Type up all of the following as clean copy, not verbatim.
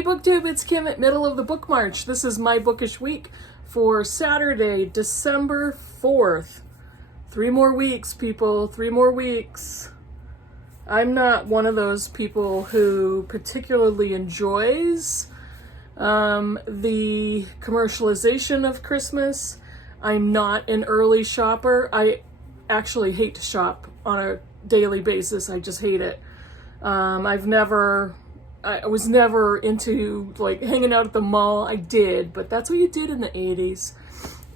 Hey BookTube, it's Kim at Middle of the Book March. This is my bookish week for Saturday, December 4th. 3 more weeks, people. 3 more weeks. I'm not one of those people who particularly enjoys the commercialization of Christmas. I'm not an early shopper. I actually hate to shop on a daily basis. I just hate it. I was never into like hanging out at the mall. I did, but that's what you did in the 80s.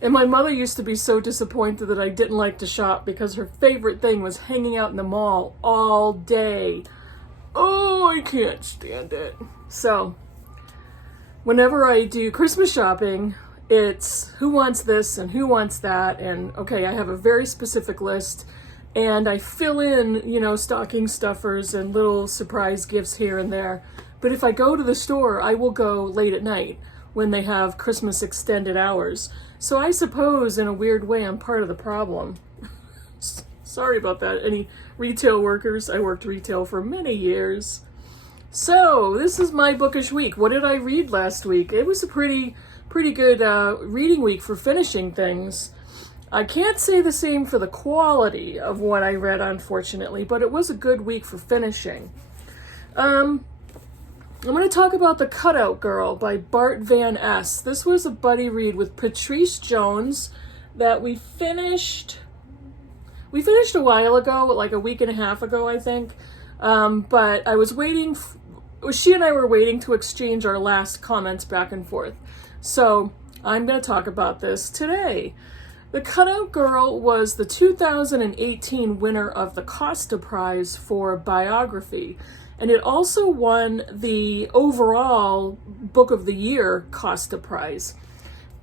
And my mother used to be so disappointed that I didn't like to shop because her favorite thing was hanging out in the mall all day. Oh, I can't stand it. So, whenever I do Christmas shopping, it's who wants this and who wants that. And okay, I have a very specific list. And I fill in, stocking stuffers and little surprise gifts here and there. But if I go to the store, I will go late at night when they have Christmas extended hours. So I suppose, in a weird way, I'm part of the problem. Sorry about that. Any retail workers? I worked retail for many years. So, this is my bookish week. What did I read last week? It was a pretty good reading week for finishing things. I can't say the same for the quality of what I read, unfortunately, but it was a good week for finishing. I'm going to talk about The Cutout Girl by Bart Van Es. This was a buddy read with Patrice Jones that we finished a while ago, like a week and a half ago, I think. But I was waiting, she and I were waiting to exchange our last comments back and forth. So I'm going to talk about this today. The Cutout Girl was the 2018 winner of the Costa Prize for Biography, and it also won the overall Book of the Year Costa Prize.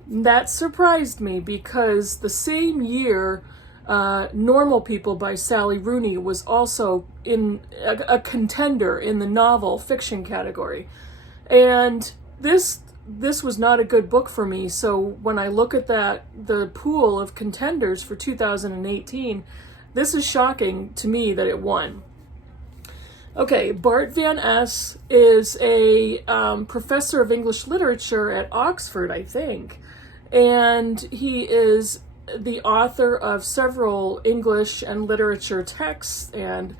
That surprised me because the same year, Normal People by Sally Rooney was also in a contender in the novel fiction category. And this was not a good book for me, so when I look at the pool of contenders for 2018, this is shocking to me that it won. Okay, Bart Van Es is a professor of English literature at Oxford, I think, and he is the author of several English and literature texts and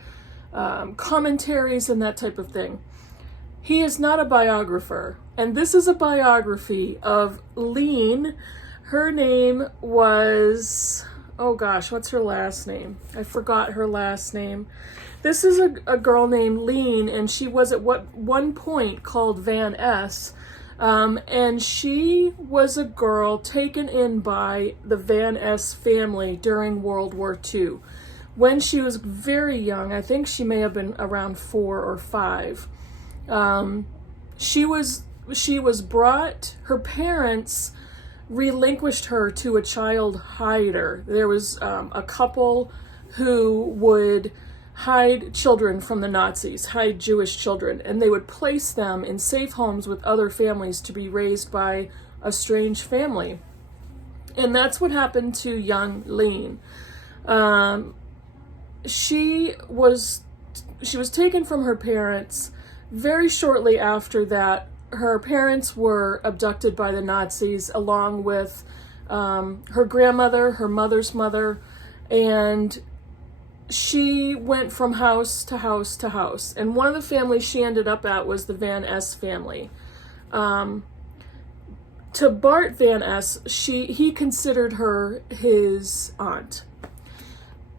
commentaries and that type of thing. He is not a biographer, and this is a biography of Lean. Her name was, oh gosh, what's her last name? I forgot her last name. This is a girl named Lean, and she was at one point called Van Es, and she was a girl taken in by the Van Es family during World War II. When she was very young, I think she may have been around 4 or 5. She was brought, her parents relinquished her to a child hider. There was a couple who would hide children from the Nazis, hide Jewish children, and they would place them in safe homes with other families to be raised by a strange family. And that's what happened to young Lean. She was taken from her parents. Very shortly after that, her parents were abducted by the Nazis along with her grandmother, her mother's mother, and she went from house to house to house. And one of the families she ended up at was the Van Es family. To Bart Van Es, he considered her his aunt.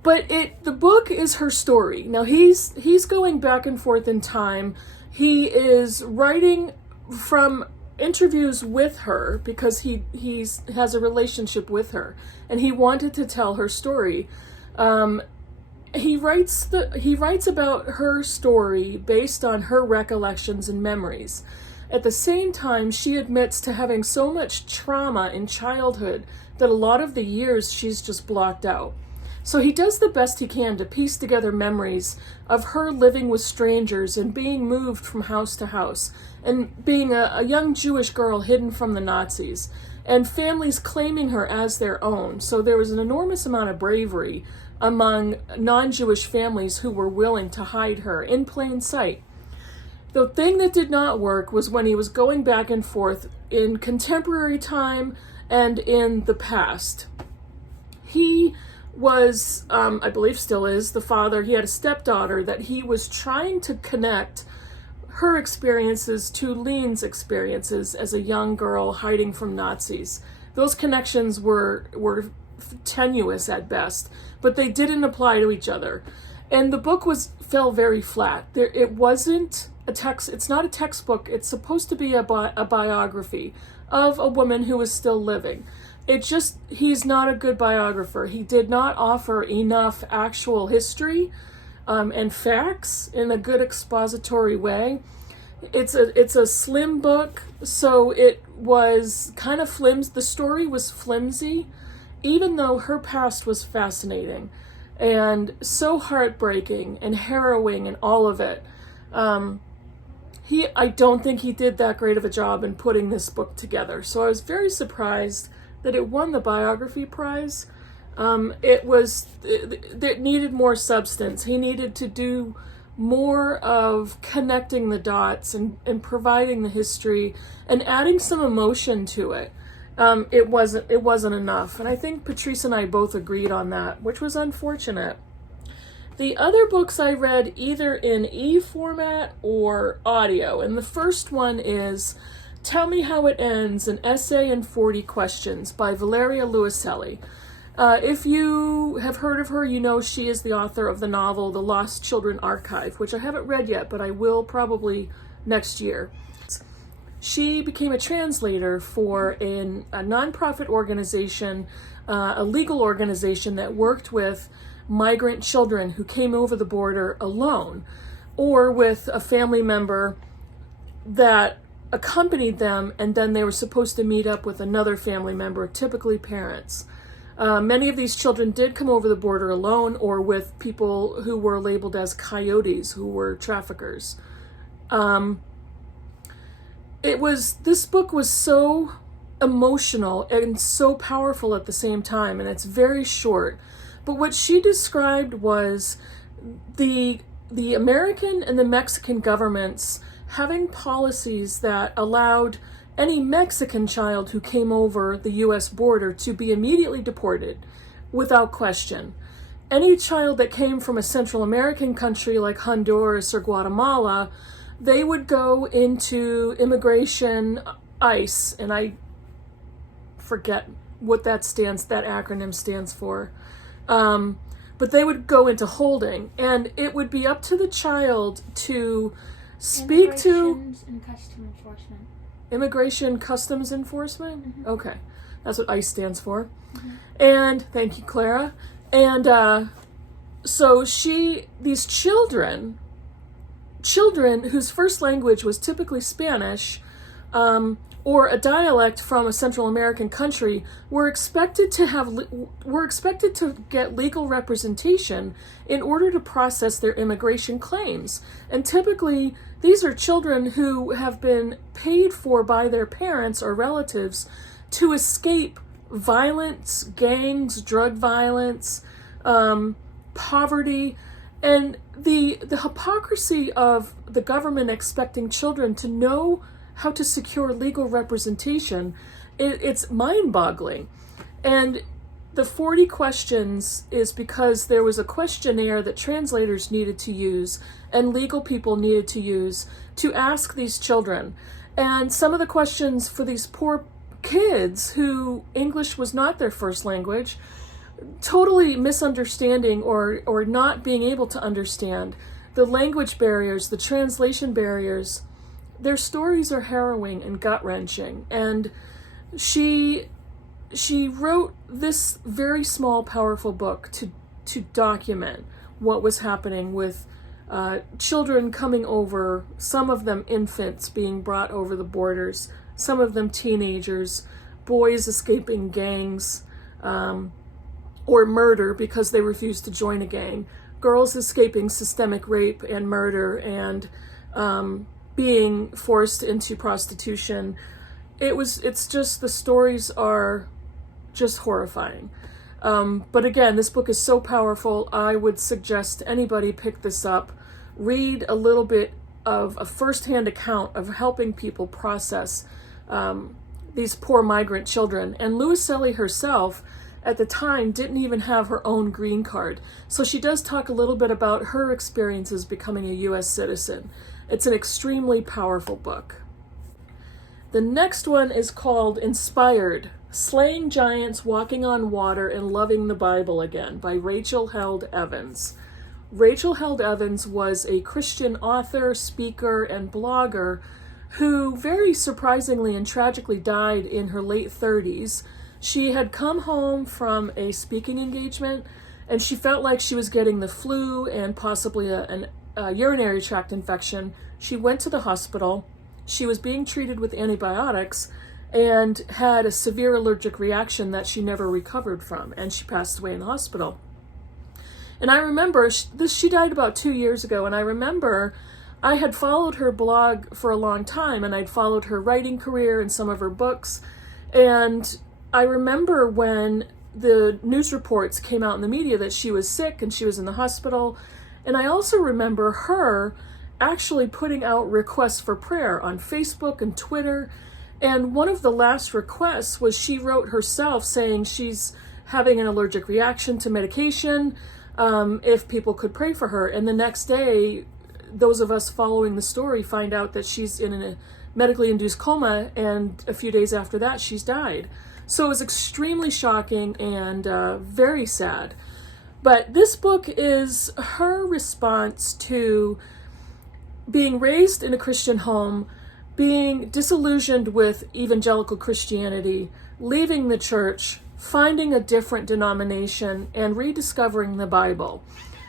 But the book is her story. Now he's going back and forth in time. He is writing from interviews with her because he has a relationship with her, and he wanted to tell her story. He writes about her story based on her recollections and memories. At the same time, she admits to having so much trauma in childhood that a lot of the years she's just blocked out. So he does the best he can to piece together memories of her living with strangers and being moved from house to house, and being a young Jewish girl hidden from the Nazis, and families claiming her as their own. So there was an enormous amount of bravery among non-Jewish families who were willing to hide her in plain sight. The thing that did not work was when he was going back and forth in contemporary time and in the past. He was, I believe still is, the father. He had a stepdaughter that he was trying to connect her experiences to Lean's experiences as a young girl hiding from Nazis. Those connections were tenuous at best, but they didn't apply to each other. And the book fell very flat. It wasn't a text. It's not a textbook. It's supposed to be a biography of a woman who is still living. He's not a good biographer. He did not offer enough actual history and facts in a good expository way. It's a slim book, so it was kind of flimsy. The story was flimsy, even though her past was fascinating and so heartbreaking and harrowing and all of it. I don't think he did that great of a job in putting this book together. So I was very surprised that it won the biography prize. It needed more substance. He needed to do more of connecting the dots and providing the history and adding some emotion to it. It wasn't enough. And I think Patrice and I both agreed on that, which was unfortunate. The other books I read either in e-format or audio, and the first one is Tell Me How It Ends, an essay in 40 questions by Valeria Luiselli. If you have heard of her, you know she is the author of the novel The Lost Children Archive, which I haven't read yet, but I will probably next year. She became a translator for a nonprofit organization, a legal organization that worked with migrant children who came over the border alone or with a family member that accompanied them, and then they were supposed to meet up with another family member, typically parents. Many of these children did come over the border alone or with people who were labeled as coyotes, who were traffickers. This book was so emotional and so powerful at the same time, and it's very short. But what she described was the American and the Mexican governments having policies that allowed any Mexican child who came over the U.S. border to be immediately deported without question. Any child that came from a Central American country like Honduras or Guatemala, they would go into immigration ICE, and I forget what that acronym stands for. But they would go into holding, and it would be up to the child to speak to and Customs Enforcement. Immigration Customs Enforcement? Mm-hmm. Okay. That's what ICE stands for. Mm-hmm. And thank you, Clara. And so these children whose first language was typically Spanish, or a dialect from a Central American country, were expected to get legal representation in order to process their immigration claims. And typically, these are children who have been paid for by their parents or relatives to escape violence, gangs, drug violence, poverty, and the hypocrisy of the government expecting children to know how to secure legal representation, it's mind-boggling. And the 40 questions is because there was a questionnaire that translators needed to use and legal people needed to use to ask these children. And some of the questions for these poor kids who English was not their first language, totally misunderstanding or not being able to understand the language barriers, the translation barriers, their stories are harrowing and gut-wrenching. And she wrote this very small, powerful book to document what was happening with children coming over, some of them infants being brought over the borders, some of them teenagers, boys escaping gangs or murder because they refused to join a gang, girls escaping systemic rape and murder and being forced into prostitution. It's just, the stories are just horrifying. But again, this book is so powerful. I would suggest anybody pick this up, read a little bit of a firsthand account of helping people process these poor migrant children. And Louiselli herself, at the time, didn't even have her own green card. So she does talk a little bit about her experiences becoming a U.S. citizen. It's an extremely powerful book. The next one is called Inspired: Slaying Giants, Walking on Water, and Loving the Bible Again by Rachel Held Evans. Rachel Held Evans was a Christian author, speaker, and blogger who very surprisingly and tragically died in her late 30s. She had come home from a speaking engagement, and she felt like she was getting the flu and possibly a urinary tract infection. She went to the hospital. She was being treated with antibiotics and had a severe allergic reaction that she never recovered from, and she passed away in the hospital. And I remember, she died about 2 years ago, and I remember I had followed her blog for a long time, and I'd followed her writing career and some of her books. And I remember when the news reports came out in the media that she was sick and she was in the hospital. And I also remember her actually putting out requests for prayer on Facebook and Twitter. And one of the last requests was she wrote herself saying she's having an allergic reaction to medication, if people could pray for her. And the next day, those of us following the story find out that she's in a medically induced coma, and a few days after that, she's died. So it was extremely shocking and very sad. But this book is her response to being raised in a Christian home, being disillusioned with evangelical Christianity, leaving the church, finding a different denomination, and rediscovering the Bible.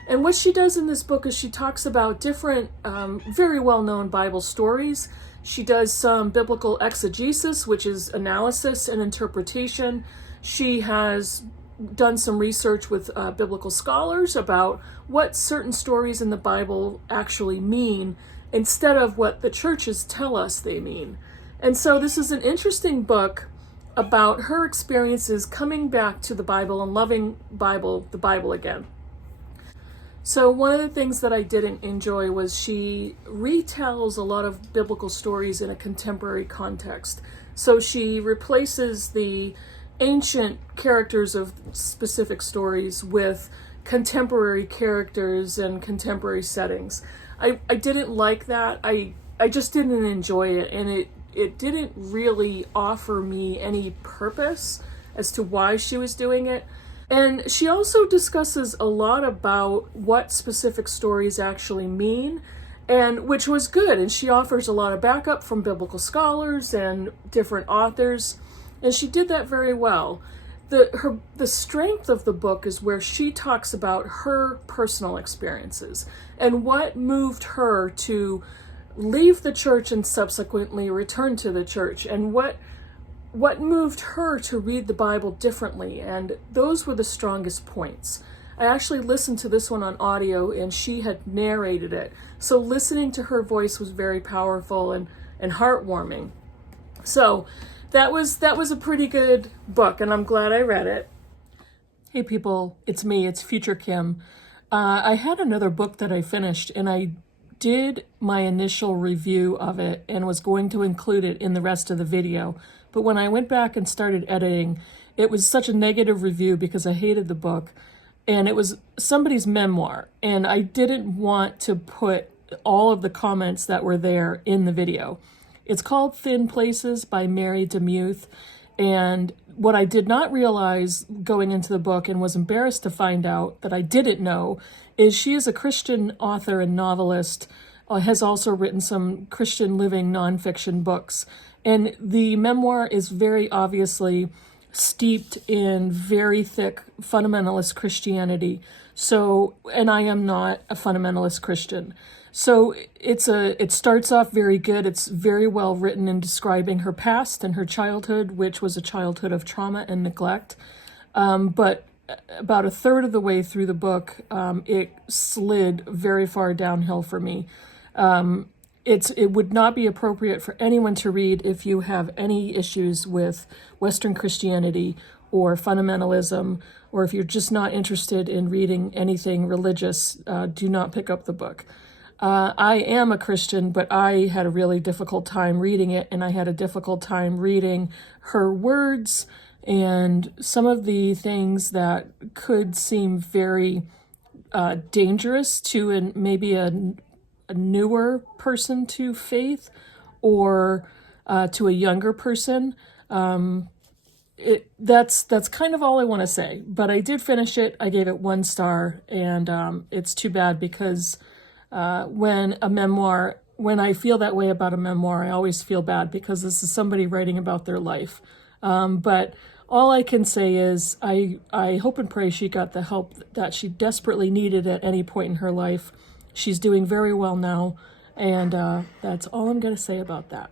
And what she does in this book is she talks about different, very well-known Bible stories. She does some biblical exegesis, which is analysis and interpretation. She has done some research with biblical scholars about what certain stories in the Bible actually mean, instead of what the churches tell us they mean. And so this is an interesting book about her experiences coming back to the Bible and loving the Bible again. So one of the things that I didn't enjoy was she retells a lot of biblical stories in a contemporary context. So she replaces the ancient characters of specific stories with contemporary characters and contemporary settings. I didn't like that. I just didn't enjoy it, and it didn't really offer me any purpose as to why she was doing it. And she also discusses a lot about what specific stories actually mean, and which was good. And she offers a lot of backup from biblical scholars and different authors, and she did that very well. The strength of the book is where she talks about her personal experiences and what moved her to leave the church and subsequently return to the church, and what moved her to read the Bible differently. And those were the strongest points. I actually listened to this one on audio, and she had narrated it. So listening to her voice was very powerful and heartwarming. So that was a pretty good book, and I'm glad I read it. Hey people, it's me, it's Future Kim. I had another book that I finished, and I did my initial review of it and was going to include it in the rest of the video. But when I went back and started editing, it was such a negative review because I hated the book, and it was somebody's memoir, and I didn't want to put all of the comments that were there in the video. It's called Thin Places by Mary DeMuth, and what I did not realize going into the book, and was embarrassed to find out that I didn't know, is she is a Christian author and novelist, has also written some Christian living nonfiction books. And the memoir is very obviously steeped in very thick fundamentalist Christianity. So, and I am not a fundamentalist Christian. So it starts off very good. It's very well written in describing her past and her childhood, which was a childhood of trauma and neglect. But about a third of the way through the book, it slid very far downhill for me. It would not be appropriate for anyone to read if you have any issues with Western Christianity or fundamentalism, or if you're just not interested in reading anything religious. Do not pick up the book. I am a Christian, but I had a really difficult time reading it, and I had a difficult time reading her words and some of the things that could seem very dangerous to maybe a newer person to faith, or to a younger person. That's kind of all I want to say. But I did finish it. I gave it 1 star, and it's too bad because when I feel that way about a memoir, I always feel bad because this is somebody writing about their life. But all I can say is I hope and pray she got the help that she desperately needed at any point in her life. She's doing very well now, and that's all I'm going to say about that.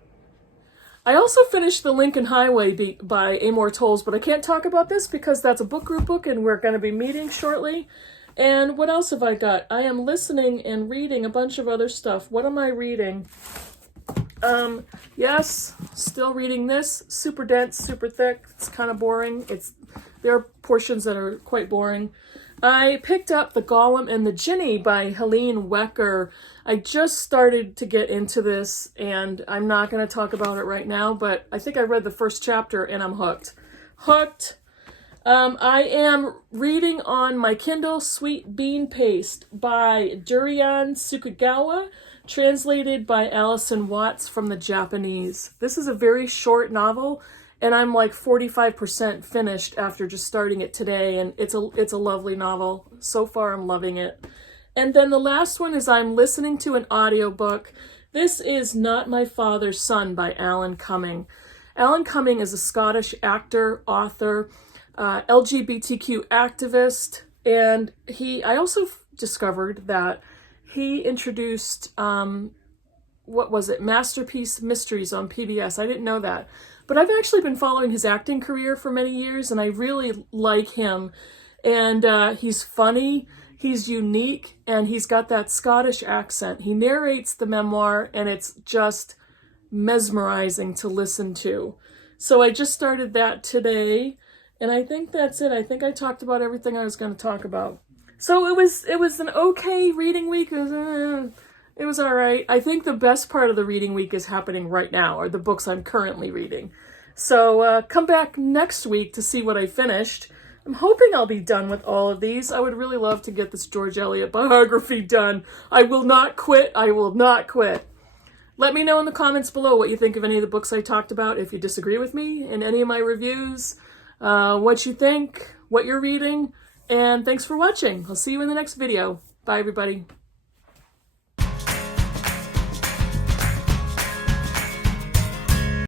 I also finished The Lincoln Highway by Amor Towles, but I can't talk about this because that's a book group book and we're going to be meeting shortly. And what else have I got? I am listening and reading a bunch of other stuff. What am I reading? Yes, still reading this. Super dense, super thick. It's kind of boring. There are portions that are quite boring. I picked up The Golem and the Jinni by Helene Wecker. I just started to get into this, and I'm not going to talk about it right now, but I think I read the first chapter, and I'm hooked. Hooked! I am reading on my Kindle Sweet Bean Paste by Durian Tsukugawa, translated by Alison Watts from the Japanese. This is a very short novel, and I'm like 45% finished after just starting it today, and it's a lovely novel. So far, I'm loving it. And then the last one is I'm listening to an audiobook. This is Not My Father's Son by Alan Cumming. Alan Cumming is a Scottish actor, author, LGBTQ activist, and I also discovered that he introduced, Masterpiece Mysteries on PBS. I didn't know that. But I've actually been following his acting career for many years, and I really like him. And he's funny, he's unique, and he's got that Scottish accent. He narrates the memoir, and it's just mesmerizing to listen to. So I just started that today, and I think that's it. I think I talked about everything I was going to talk about. So it was an okay reading week. It was all right. I think the best part of the reading week is happening right now, or the books I'm currently reading. So come back next week to see what I finished. I'm hoping I'll be done with all of these. I would really love to get this George Eliot biography done. I will not quit. I will not quit. Let me know in the comments below what you think of any of the books I talked about, if you disagree with me in any of my reviews, what you think, what you're reading, and thanks for watching. I'll see you in the next video. Bye, everybody.